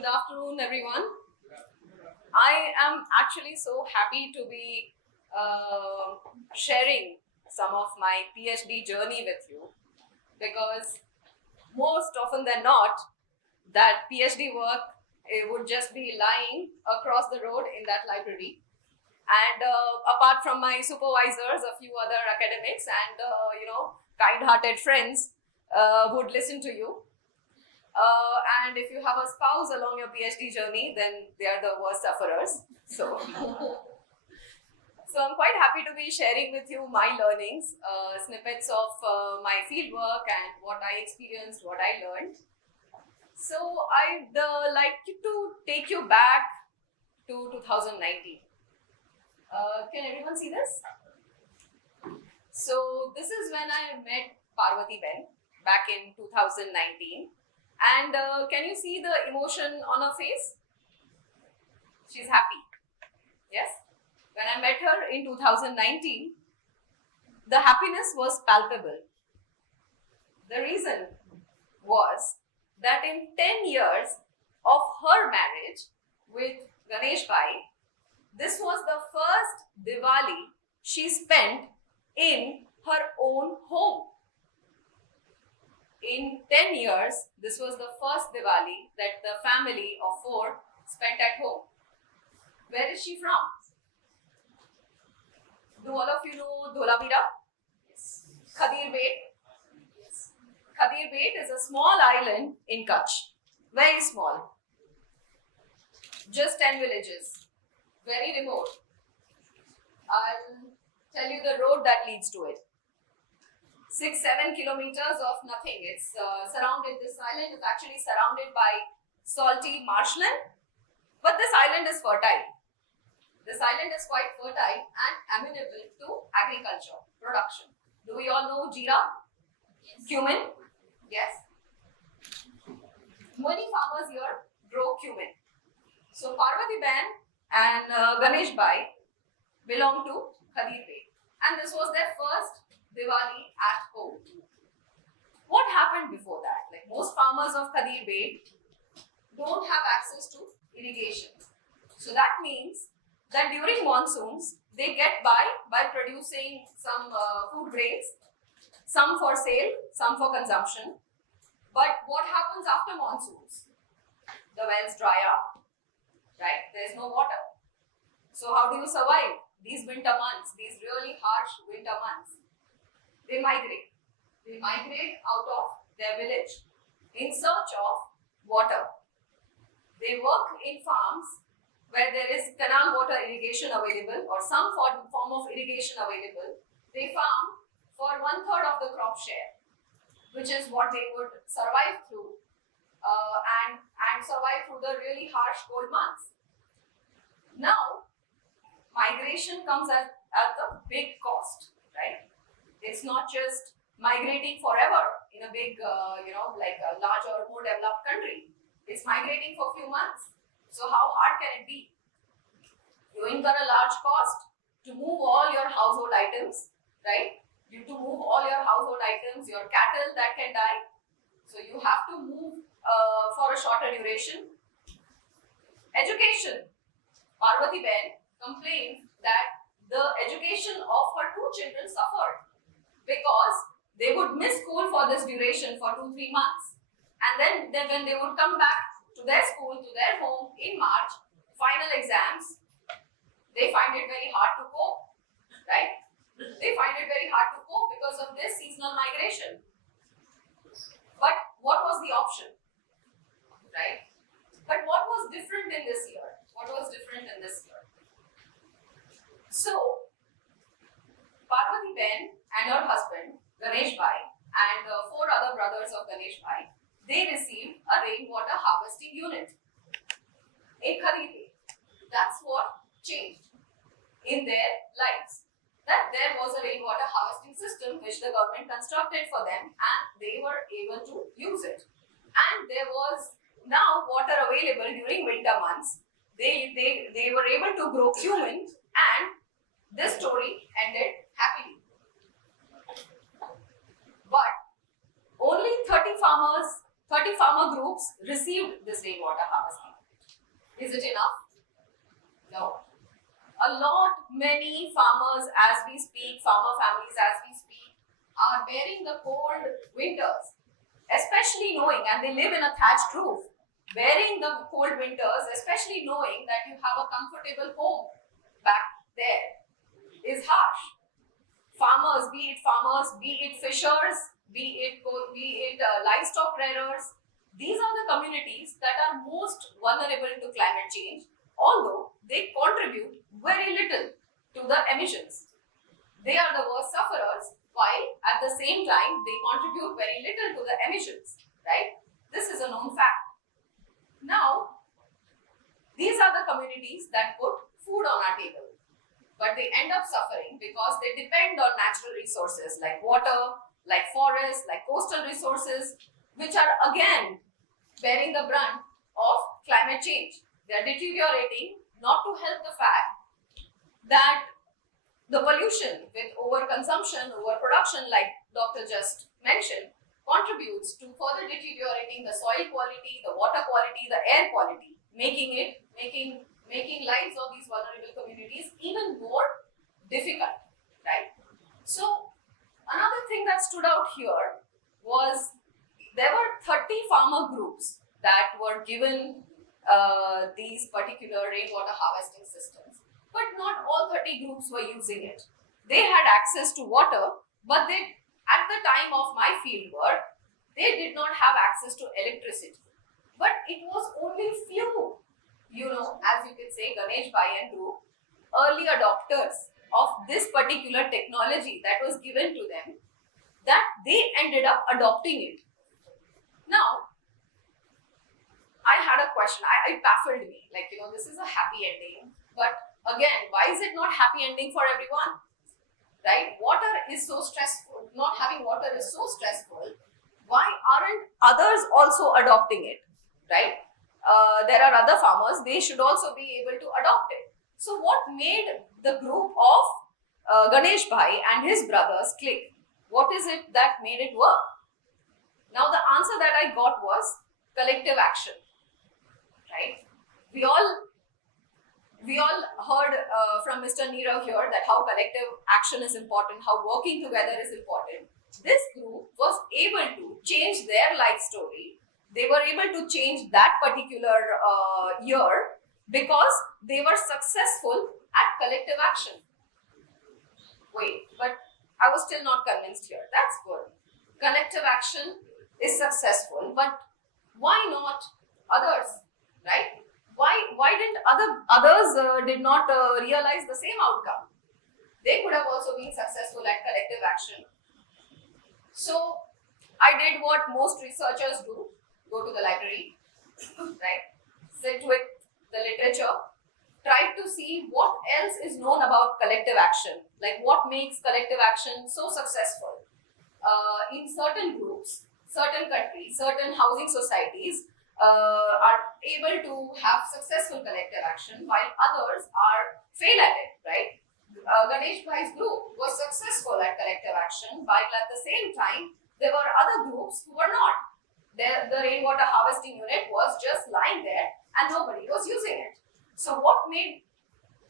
Good afternoon, everyone. I am actually so happy to be sharing some of my PhD journey with you, because most often than not, that PhD work would just be lying across the road in that library. And apart from my supervisors, a few other academics and kind-hearted friends would listen to you. And if you have a spouse along your PhD journey, then they are the worst sufferers. So, so I'm quite happy to be sharing with you my learnings, snippets of my fieldwork and what I experienced, what I learned. So I'd like to take you back to 2019. Can everyone see this? So this is when I met Parvati Ben back in 2019. And can you see the emotion on her face? She's happy. Yes? When I met her in 2019, the happiness was palpable. The reason was that in 10 years of her marriage with Ganesh Bhai, this was the first Diwali she spent in her own home. In 10 years, this was the first Diwali that the family of 4 spent at home. Where is she from? Do all of you know Dholavira? Yes. Khadir Bait? Yes. Khadir Bait is a small island in Kutch. Very small. Just 10 villages. Very remote. I'll tell you the road that leads to it. 6-7 kilometers of nothing. It's surrounded, this island is actually surrounded by salty marshland, but this island is fertile. This island is quite fertile and amenable to agriculture, production. Do we all know jeera? Yes. Cumin? Yes. Many farmers here grow cumin. So Parvati Ben and Ganesh Bhai belong to Khadir Bait, and this was their first Diwali at home. What happened before that? Like most farmers of Khadir Bait don't have access to irrigation. So that means that during monsoons, they get by producing some food grains, some for sale, some for consumption. But what happens after monsoons? The wells dry up, right? There is no water. So how do you survive these winter months, these really harsh winter months? They migrate. They migrate out of their village in search of water. They work in farms where there is canal water irrigation available or some form of irrigation available. They farm for 1/3 of the crop share, which is what they would survive through and survive through the really harsh cold months. Now, migration comes at a big cost, right? It's not just migrating forever in a big, like a larger, more developed country. It's migrating for a few months. So how hard can it be? You incur a large cost to move all your household items, right? You to move all your household items, your cattle that can die. So you have to move for a shorter duration. Education. Parvati Ben complained that the education of her 2 children suffered, because they would miss school for this duration for 2-3 months. And then when they would come back to their school, to their home in March, final exams, they find it very hard to cope, right? They find it very hard to cope because of this seasonal migration. But what was the option, right? But what was different in this year? What was different in this year? So, Parvati Ben and her husband, Ganesh Bhai, and 4 other brothers of Ganesh Bhai, they received a rainwater harvesting unit in Khadir Bait. That's what changed in their lives. That there was a rainwater harvesting system which the government constructed for them, and they were able to use it. And there was now water available during winter months. They were able to grow cumin, and this story ended happily. But only 30 farmer groups received this rainwater harvesting. Is it enough? No. Many farmers as we speak, farmer families as we speak, are bearing the cold winters, especially knowing, and they live in a thatched roof, bearing the cold winters, especially knowing that you have a comfortable home back there, is harsh. Farmers, be it fishers, be it livestock rearers, these are the communities that are most vulnerable to climate change, although they contribute very little to the emissions. They are the worst sufferers, while at the same time they contribute very little to the emissions, right? This is a known fact. Now, these are the communities that put food on our table, but they end up suffering because they depend on natural resources like water, like forests, like coastal resources, which are again bearing the brunt of climate change. They are deteriorating, not to help the fact that the pollution with overconsumption, overproduction, like Dr. just mentioned, contributes to further deteriorating the soil quality, the water quality, the air quality, making lives of these vulnerable communities even more difficult, right? So another thing that stood out here was there were 30 farmer groups that were given these particular rainwater harvesting systems, but not all 30 groups were using it. They had access to water, but at the time of my field work, they did not have access to electricity. But it was only few, as you can say, Ganesh Bhai and group, early adopters of this particular technology that was given to them, that they ended up adopting it. Now, I had a question. It baffled me. This is a happy ending, but again, why is it not happy ending for everyone? Right? Water is so stressful. Not having water is so stressful. Why aren't others also adopting it? Right? There are other farmers. They should also be able to adopt it. So what made the group of Ganesh Bhai and his brothers click? What is it that made it work? Now the answer that I got was collective action. Right? We all heard from Mr. Nirav here that how collective action is important, how working together is important. This group was able to change their life story. They were able to change that particular year because they were successful at collective action. Wait, but I was still not convinced here. That's good. Collective action is successful, but why not others, right? Why didn't others did not realize the same outcome? They could have also been successful at collective action. So I did what most researchers do: go to the library, right? Sit with the literature, try to see what else is known about collective action, like what makes collective action so successful. In certain groups, certain countries, certain housing societies are able to have successful collective action, while others fail at it, right? Ganesh Bhai's group was successful at collective action, while at the same time, there were other groups who were not. The rainwater harvesting unit was just lying there and nobody was using it. So what made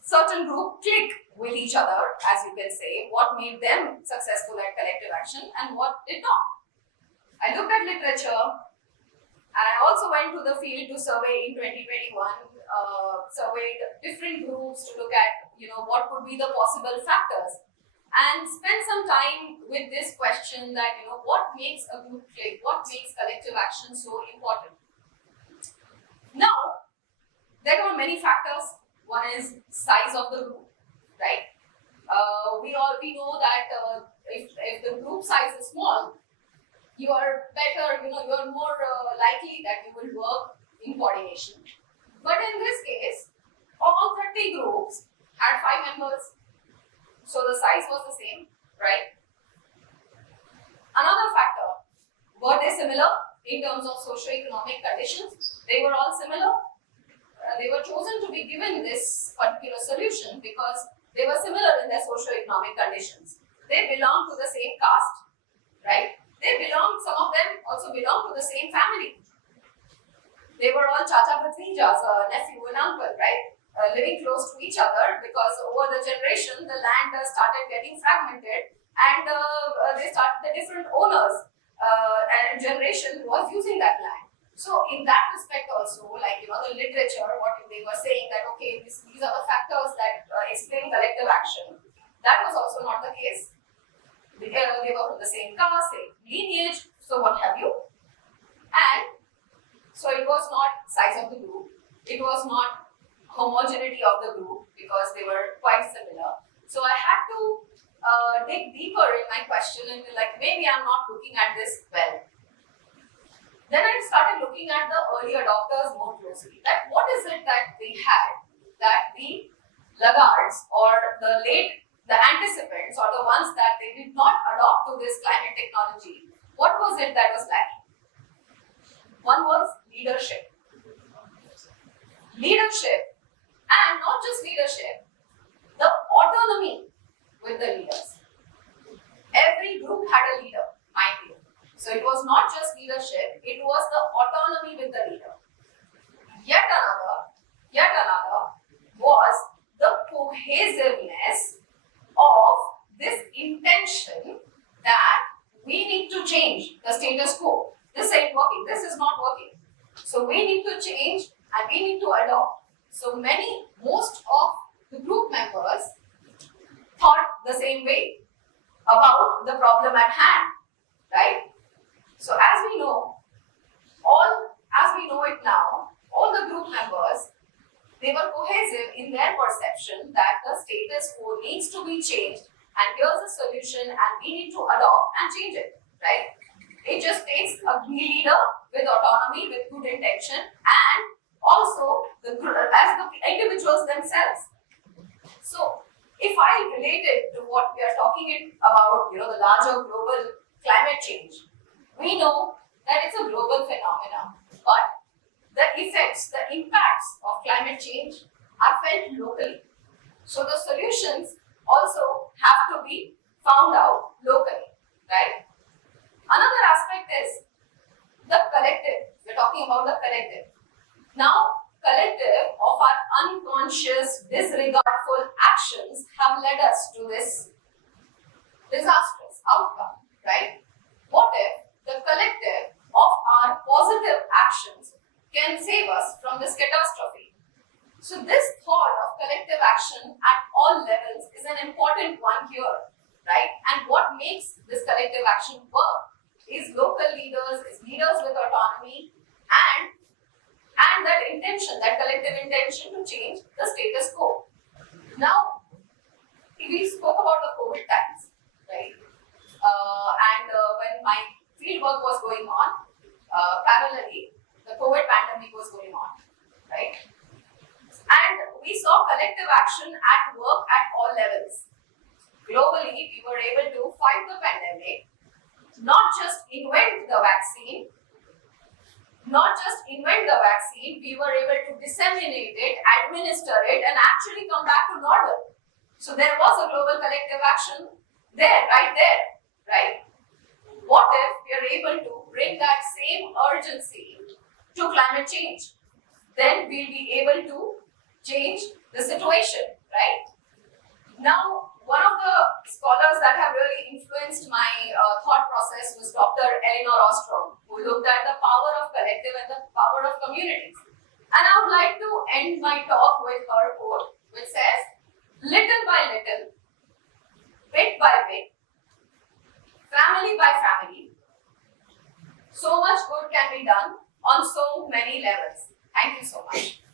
certain group click with each other, as you can say, what made them successful at collective action and what did not? I looked at literature, and I also went to the field to survey in 2021, surveyed different groups to look at, what could be the possible factors, and spent some time with this question that, what makes a group click? What makes collective action so important? Now, there were many factors. One is size of the group, right? We know that if the group size is small, you are better, you are more likely that you will work in coordination. But in this case, all 30 groups had 5 members. So the size was the same, right? Another factor, were they similar in terms of socio-economic conditions? They were all similar. They were chosen to be given this particular solution because they were similar in their socio-economic conditions. They belonged to the same caste, right? Some of them also belong to the same family. They were all chacha bhatijas, nephew and uncle, right? Living close to each other, because over the generation the land started getting fragmented, and the different owners and generation was using that land. So in that respect also, like, the literature, what they were saying that, okay, these are the factors that explain collective action. That was also not the case. They were from the same caste, same lineage, so what have you. And so it was not size of the group, it was not homogeneity of the group, because they were quite similar. So I had to dig deeper in my question and be like, maybe I'm not looking at this well. Then I started looking at the early adopters more closely. That what is it that they had that the laggards, or the anticipants, or the ones that they did not adopt to this climate technology, what was it that was lacking? One was leadership. Leadership, and not just leadership, the autonomy with the leaders. Every group had a leader, mind you. So it was not just leadership, it was the autonomy with the leader. Yet another was the cohesiveness of this intention that we need to change the status quo. This ain't working, this is not working. So we need to change and we need to adopt. So most of the group members thought the same way about the problem at hand, right? So as we know it now, all the group members, they were cohesive in their perception that the status quo needs to be changed, and here's a solution, and we need to adopt and change it, right? It just takes a leader with autonomy, with good intention, and also as the individuals themselves. So if I relate it to what we are talking about, the larger global climate change, we know that it's a global phenomenon, but the effects, the impacts of climate change are felt locally. So the solutions also have to be found out locally, right? Another aspect is the collective. We're talking about the collective. Now, collective of our unconscious, disregardful actions have led us to this disastrous outcome, right? What if the collective of our positive actions can save us from this catastrophe? So this thought of collective action at all levels is an important one here, right? And what makes this collective action work is local leaders, is leaders with autonomy, and that intention, that collective intention to change the status quo. Now, we spoke about the COVID times, right? When my field work was going on, parallelly, the COVID pandemic was going on, right? And we saw collective action at work at all levels. Globally, we were able to fight the pandemic, not just invent the vaccine, we were able to disseminate it, administer it, and actually come back to normal. So there was a global collective action there, right? What if we are able to bring that same urgency to climate change? Then we'll be able to change the situation, right? Now, one of the scholars that have really influenced my thought process was Dr. Elinor Ostrom, who looked at the power of collective and the power of communities. And I would like to end my talk with her quote, which says, "Little by little, bit by bit, family by family, so much good can be done on so many levels." Thank you so much.